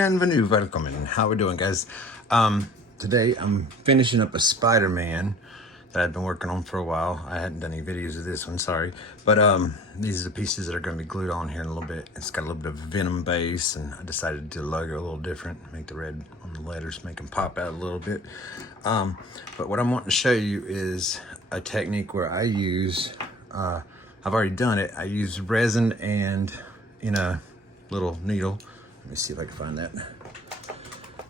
Bienvenue, welcome, and how we doing, guys? Today I'm finishing up a Spider-Man that I've been working on for a while. I hadn't done any videos of this one, sorry. But these are the pieces that are going to be glued on here in a little bit. It's got a little bit of Venom base, and I decided to do the logo a little different, make the red on the letters, make them pop out a little bit. But what I'm wanting to show you is a technique where I use, I've already done it. I use resin and in a little needle. Let me see if I can find that.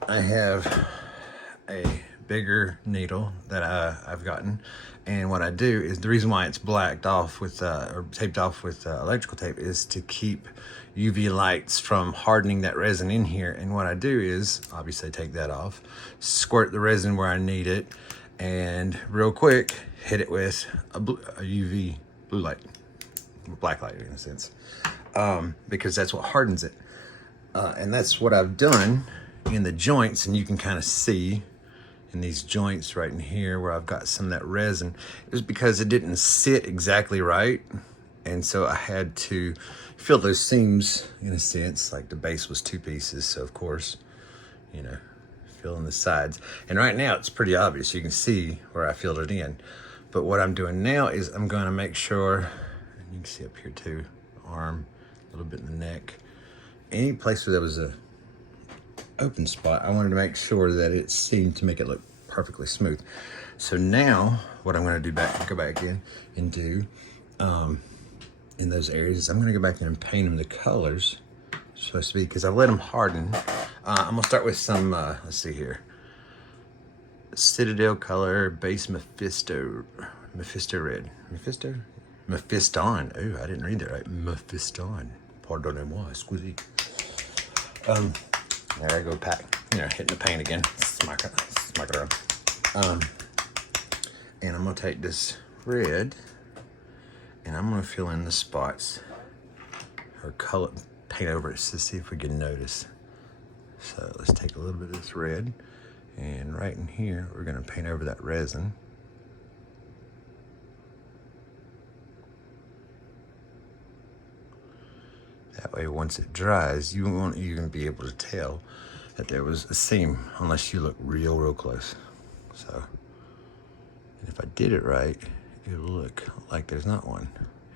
I have a bigger needle that I've gotten, and what I do is, the reason why it's blacked off with or taped off with electrical tape is to keep UV lights from hardening that resin in here. And what I do is, obviously, take that off, squirt the resin where I need it, and real quick hit it with a UV blue light, black light in a sense, because that's what hardens it. And that's what I've done in the joints, and you can kind of see in these joints right in here where I've got some of that resin. It was because it didn't sit exactly right, and so I had to fill those seams in a sense. Like the base was two pieces, so of course, you know, fill in the sides. And right now it's pretty obvious. You can see where I filled it in. But what I'm doing now is I'm going to make sure, and you can see up here too, arm, a little bit in the neck. Any place where there was a open spot, I wanted to make sure that it seemed to make it look perfectly smooth. So now what I'm going to do, go back in and do in those areas is I'm going to go back in and paint them the colors it's supposed to be, because I let them harden. I'm going to start with some, let's see here, Citadel color base Mephiston red. Mephiston. Oh, I didn't read that right. Mephiston. Pardonnez-moi, excusez. There I go, hitting the paint again. Smack it around. And I'm gonna take this red and I'm gonna fill in the spots or color, paint over it to see if we can notice. So let's take a little bit of this red, and right in here, we're gonna paint over that resin. That way, once it dries, you won't even be able to tell that there was a seam unless you look real close. So, and if I did it right, it'll look like there's not one.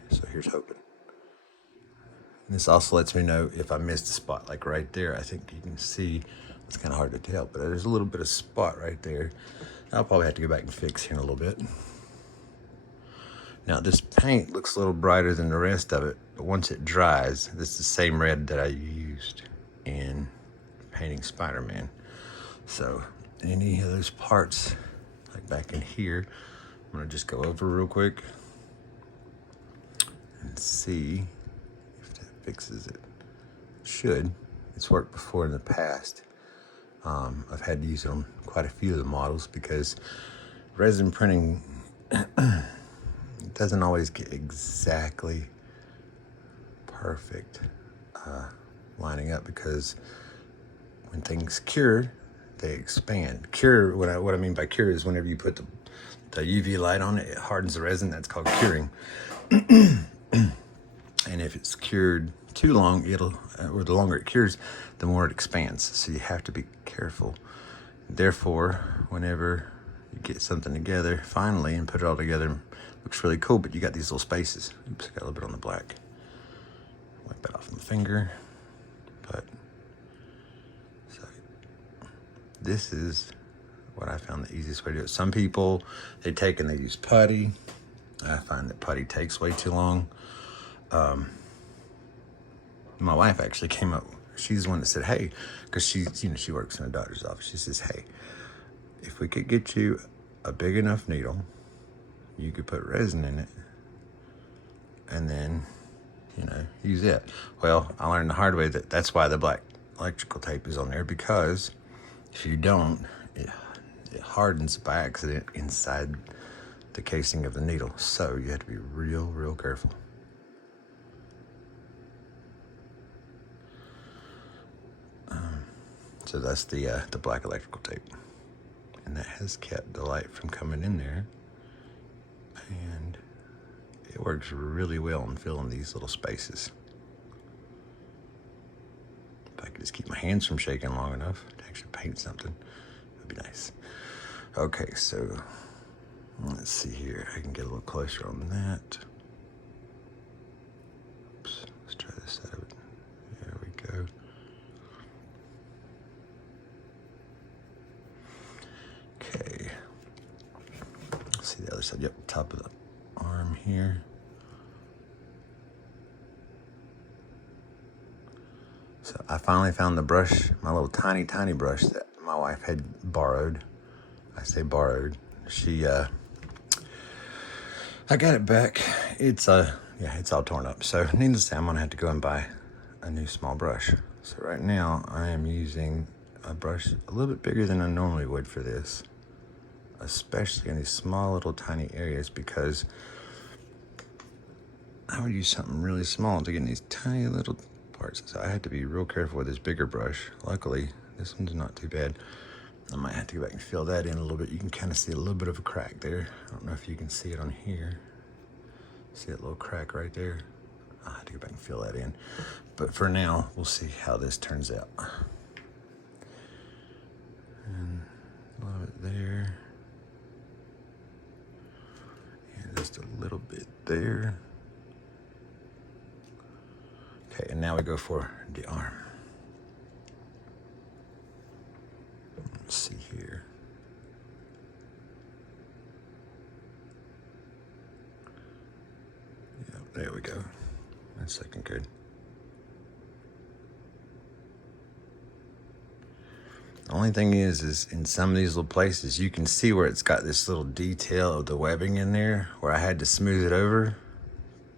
So here's hoping. And this also lets me know if I missed a spot, like right there. I think you can see, it's kind of hard to tell, but there's a little bit of spot right there. I'll probably have to go back and fix here in a little bit. Now this paint looks a little brighter than the rest of it, but once it dries, this is the same red that I used in painting Spider-Man. So any of those parts, like back in here, I'm gonna just go over real quick and see if that fixes it. It should. It's worked before in the past. I've had to use it on quite a few of the models because resin printing doesn't always get exactly perfect lining up, because when things cure, they expand. Cure, what I mean by cure is whenever you put the UV light on it, it hardens the resin. That's called curing. And if it's cured too long, or the longer it cures, the more it expands. So you have to be careful. Therefore, whenever you get something together finally and put it all together, looks really cool, but you got these little spaces. Oops, I got a little bit on the black. Wipe that off my finger. But so this is what I found the easiest way to do it. Some people, they take and they use putty. I find that putty takes way too long. My wife actually came up, she's the one that said, hey, because she works in a doctor's office. She says, hey, if we could get you a big enough needle, you could put resin in it and then, use it. Well, I learned the hard way that that's why the black electrical tape is on there, because if you don't, it hardens by accident inside the casing of the needle. So you have to be real careful. So that's the black electrical tape, and that has kept the light from coming in there, and it works really well in filling these little spaces. If I could just keep my hands from shaking long enough to actually paint something. That'd be nice. Okay, so let's see here. I can get a little closer on that. Oops, let's try this side of it. There we go. Okay. Let's see the other side. Yep, top of the arm here. So I finally found the brush, my little tiny brush that my wife had borrowed. I say borrowed. I got it back. It's it's all torn up. So needless to say, I'm gonna have to go and buy a new small brush. So right now I am using a brush a little bit bigger than I normally would for this, especially in these small little tiny areas, because I would use something really small to get in these tiny little parts. So I had to be real careful with this bigger brush. Luckily, this one's not too bad. I might have to go back and fill that in a little bit. You can kind of see a little bit of a crack there. I don't know if you can see it on here. See that little crack right there? I'll have to go back and fill that in. But for now, we'll see how this turns out. And a little bit there. And just a little bit there. Okay, and now we go for the arm. Let's see here. Yeah, there we go. That's looking good. The only thing is in some of these little places, you can see where it's got this little detail of the webbing in there, where I had to smooth it over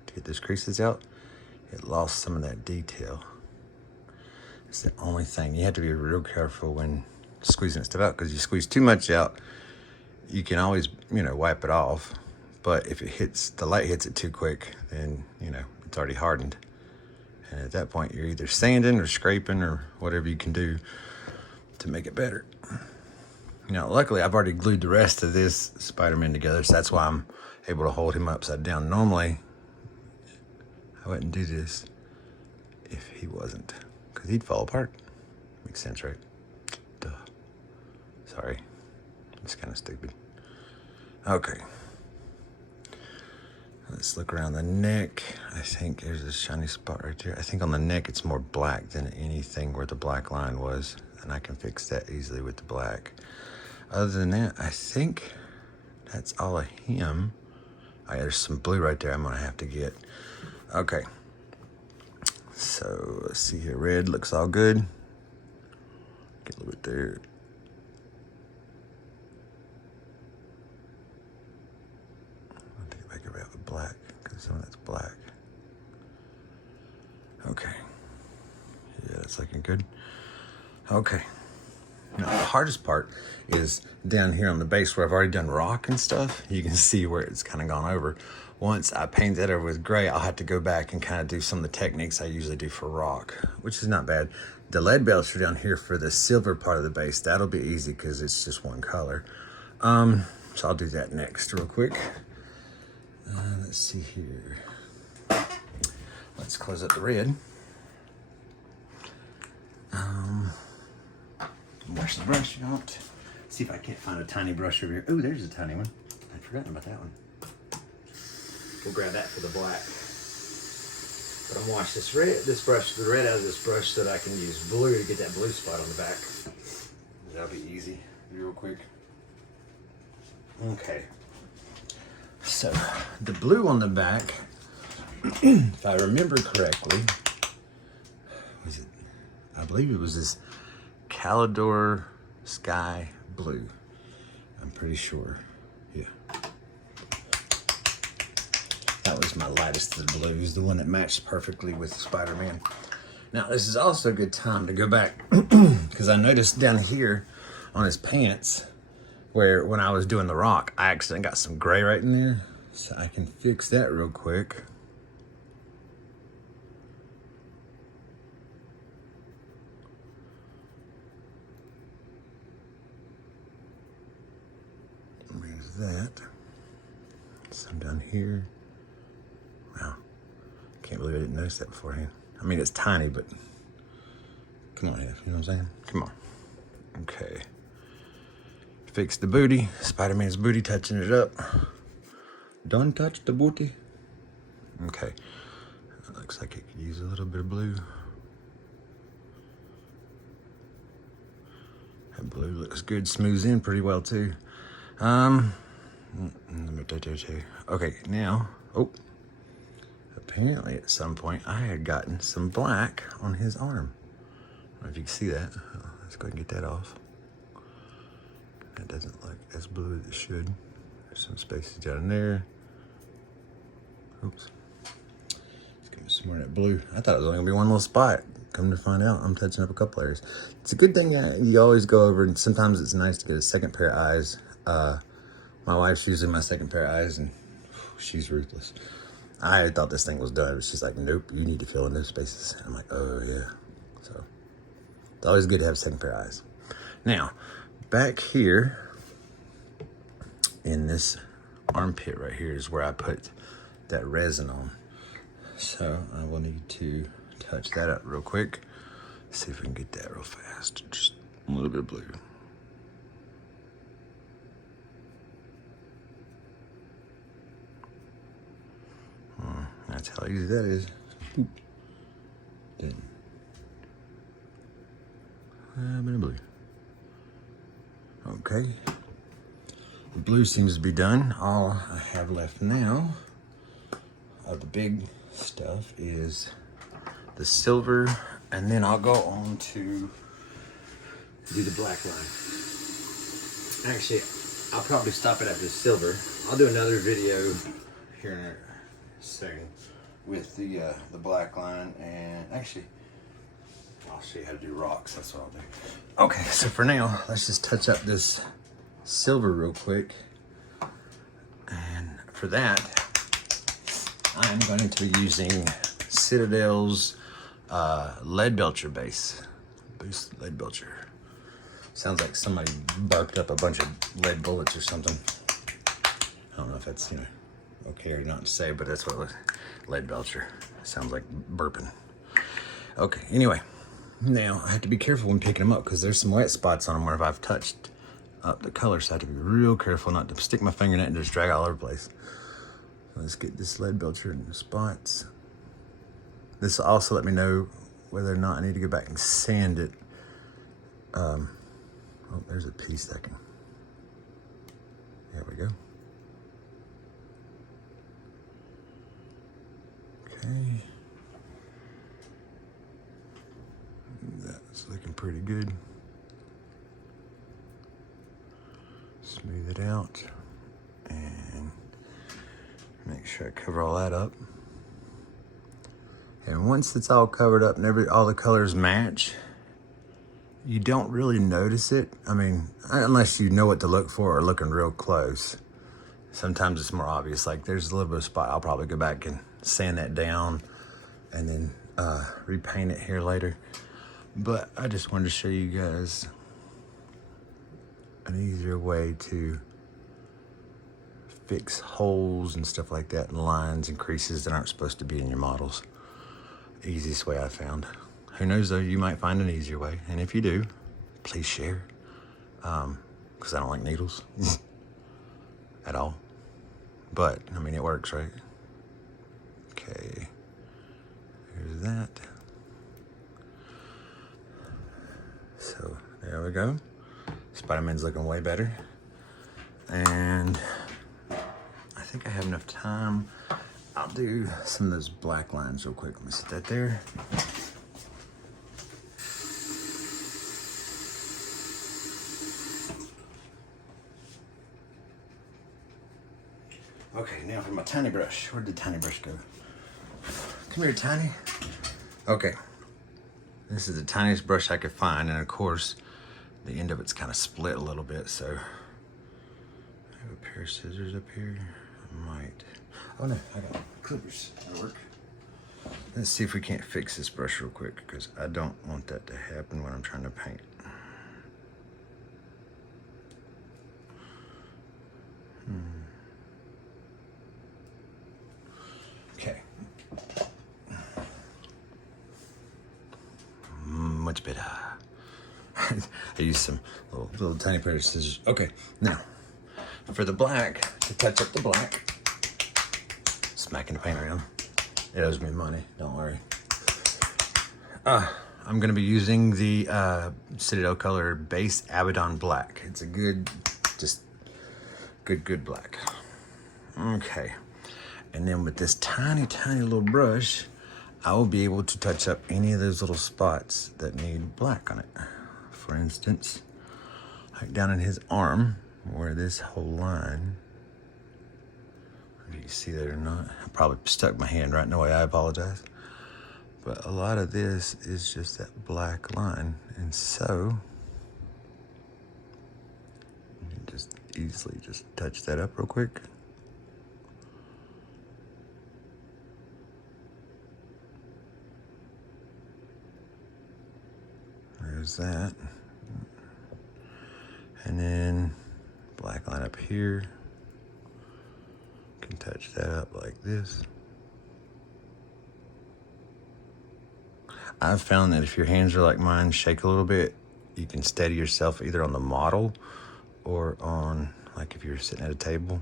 to get those creases out. It lost some of that detail. It's the only thing. You have to be real careful when squeezing stuff out, because you squeeze too much out, you can always, wipe it off. But if the light hits it too quick, then, it's already hardened. And at that point, you're either sanding or scraping or whatever you can do to make it better. Luckily, I've already glued the rest of this Spider-Man together, so that's why I'm able to hold him upside down. Normally, I wouldn't do this if he wasn't, because he'd fall apart. Makes sense, right? Duh. Sorry. It's kind of stupid. Okay. Let's look around the neck. I think there's a shiny spot right there. I think on the neck it's more black than anything where the black line was, and I can fix that easily with the black. Other than that, I think that's all of him. There's some blue right there I'm gonna have to get. Okay. So let's see here. Red looks all good. Get a little bit there. I'll take it back over with black, because some of that's black. Okay. Yeah, that's looking good. Okay. Now, the hardest part is down here on the base where I've already done rock and stuff. You can see where it's kind of gone over. Once I paint that over with gray, I'll have to go back and kind of do some of the techniques I usually do for rock, which is not bad. The lead belts are down here for the silver part of the base. That'll be easy because it's just one color. So I'll do that next real quick. Let's see here. Let's close up the red. Wash the brush out. See if I can't find a tiny brush over here. Oh, there's a tiny one. I'd forgotten about that one. We'll grab that for the black. But I'm gonna wash the red out of this brush so that I can use blue to get that blue spot on the back. That'll be easy, real quick. Okay. So the blue on the back, if I remember correctly, I believe it was this Calidor Sky Blue. I'm pretty sure. Yeah. That was my lightest of the blues, the one that matched perfectly with Spider-Man. Now, this is also a good time to go back because I noticed down here on his pants where when I was doing the rock, I accidentally got some gray right in there. So I can fix that real quick. There's that. Some down here. Wow. Can't believe I didn't notice that beforehand. I mean, it's tiny, but Come on, Hef, you know what I'm saying? Come on. Okay. Fix the booty. Spider-Man's booty, touching it up. Don't touch the booty. Okay. That looks like it could use a little bit of blue. That blue looks good. Smooths in pretty well too. Okay, now, oh, apparently at some point I had gotten some black on his arm. I don't know if you can see that. Let's go ahead and get that off. That doesn't look as blue as it should. There's some spaces down there. Oops. Let's give me some more of that blue. I thought it was only gonna be one little spot. Come to find out, I'm touching up a couple layers. It's a good thing you always go over, and sometimes it's nice to get a second pair of eyes. My wife's using my second pair of eyes, and she's ruthless. I thought this thing was done, but she's like, nope, you need to fill in those spaces. I'm like, oh yeah. So it's always good to have a second pair of eyes. Now, back here in this armpit right here is where I put that resin on. So I will need to touch that up real quick. See if we can get that real fast. Just a little bit of blue. That's how easy that is. Boop. Done. A bit of blue. Okay. The blue seems to be done. All I have left now of the big stuff is the silver, and then I'll go on to do the black line. Actually, I'll probably stop it after the silver. I'll do another video here in a second with the black line, and actually I'll show you how to do rocks. That's what I'll do. Okay, so for now, let's just touch up this silver real quick. And for that, I'm going to be using Citadel's lead belcher base. Boost lead belcher. Sounds like somebody barked up a bunch of lead bullets or something. I don't know if that's, you know, okay or not to say, but that's what it was. Lead belcher. Sounds like burping. Okay, anyway. Now, I have to be careful when picking them up because there's some wet spots on them where if I've touched up the color, so I have to be real careful not to stick my finger in it and just drag all over the place. So let's get this lead belcher in the spots. This will also let me know whether or not I need to go back and sand it. Oh, there's a piece that can. There we go. Okay. That's looking pretty good. Smooth it out and make sure I cover all that up. And once it's all covered up and all the colors match, you don't really notice it. I mean, unless you know what to look for or looking real close. Sometimes it's more obvious. Like there's a little bit of spot. I'll probably go back and sand that down and then repaint it here later. But I just wanted to show you guys an easier way to fix holes and stuff like that, and lines and creases that aren't supposed to be in your models. Easiest way I found. Who knows though, you might find an easier way. And if you do, please share. Because I don't like needles at all. But, I mean, it works, right? Okay, here's that. So, there we go. Spider-Man's looking way better. And I think I have enough time. I'll do some of those black lines real quick. Let me set that there. Okay, now for my tiny brush. Where did the tiny brush go? Come here, Tiny. Okay. This is the tiniest brush I could find, and of course, the end of it's kind of split a little bit, so I have a pair of scissors up here. I might. Oh no, I got clippers. That'll work. Let's see if we can't fix this brush real quick, because I don't want that to happen when I'm trying to paint. Okay. Much better. I used some little tiny pair of scissors. Okay, now for the black, to touch up the black, smacking the paint around. It owes me money, don't worry. I'm gonna be using the Citadel Color Base Abaddon Black. It's a good, just good black. Okay, and then with this tiny little brush, I will be able to touch up any of those little spots that need black on it. For instance, like down in his arm, where this whole line, if you can see that or not, I probably stuck my hand right in the way, I apologize. But a lot of this is just that black line. And so, you can just easily just touch that up real quick. There's that. And then black line up here. Can touch that up like this. I've found that if your hands are like mine, shake a little bit, you can steady yourself either on the model or on, like if you're sitting at a table.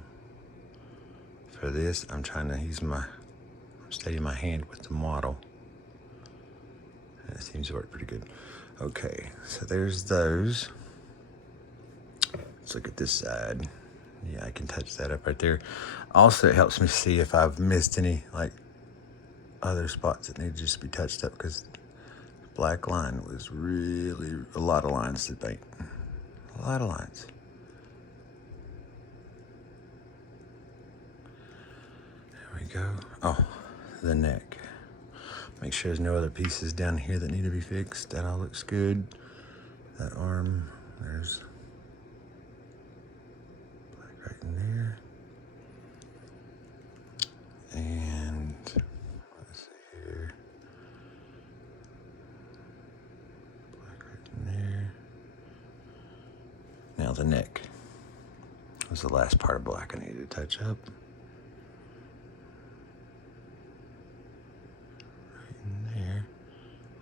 For this, I'm trying to use steady my hand with the model. And it seems to work pretty good. Okay, so there's those. Let's look at this side. Yeah, I can touch that up right there. Also, it helps me see if I've missed any like other spots that need to just be touched up, because black line was really a lot of lines to paint. A lot of lines. There we go. Oh, the neck. Make sure there's no other pieces down here that need to be fixed. That all looks good. That arm, there's black right in there. And let's see here. Black right in there. Now the neck was the last part of black I needed to touch up.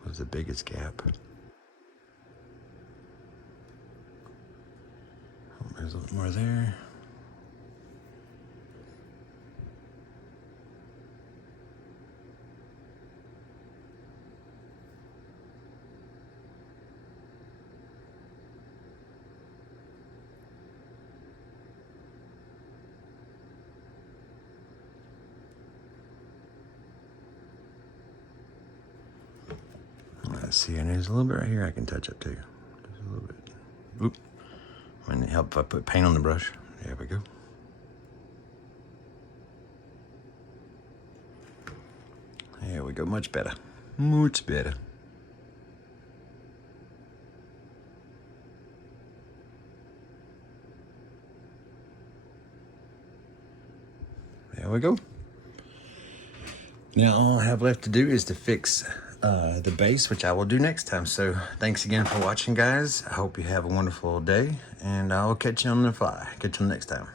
Was the biggest gap. Oh, there's a little more there. Let's see, and there's a little bit right here I can touch up too. Just a little bit. Oop. Might help if I put paint on the brush. There we go. There we go, much better. Much better. There we go. Now all I have left to do is to fix the base, which I will do next time. So thanks again for watching, guys. I hope you have a wonderful day, and I'll catch you on the fly. Catch you next time.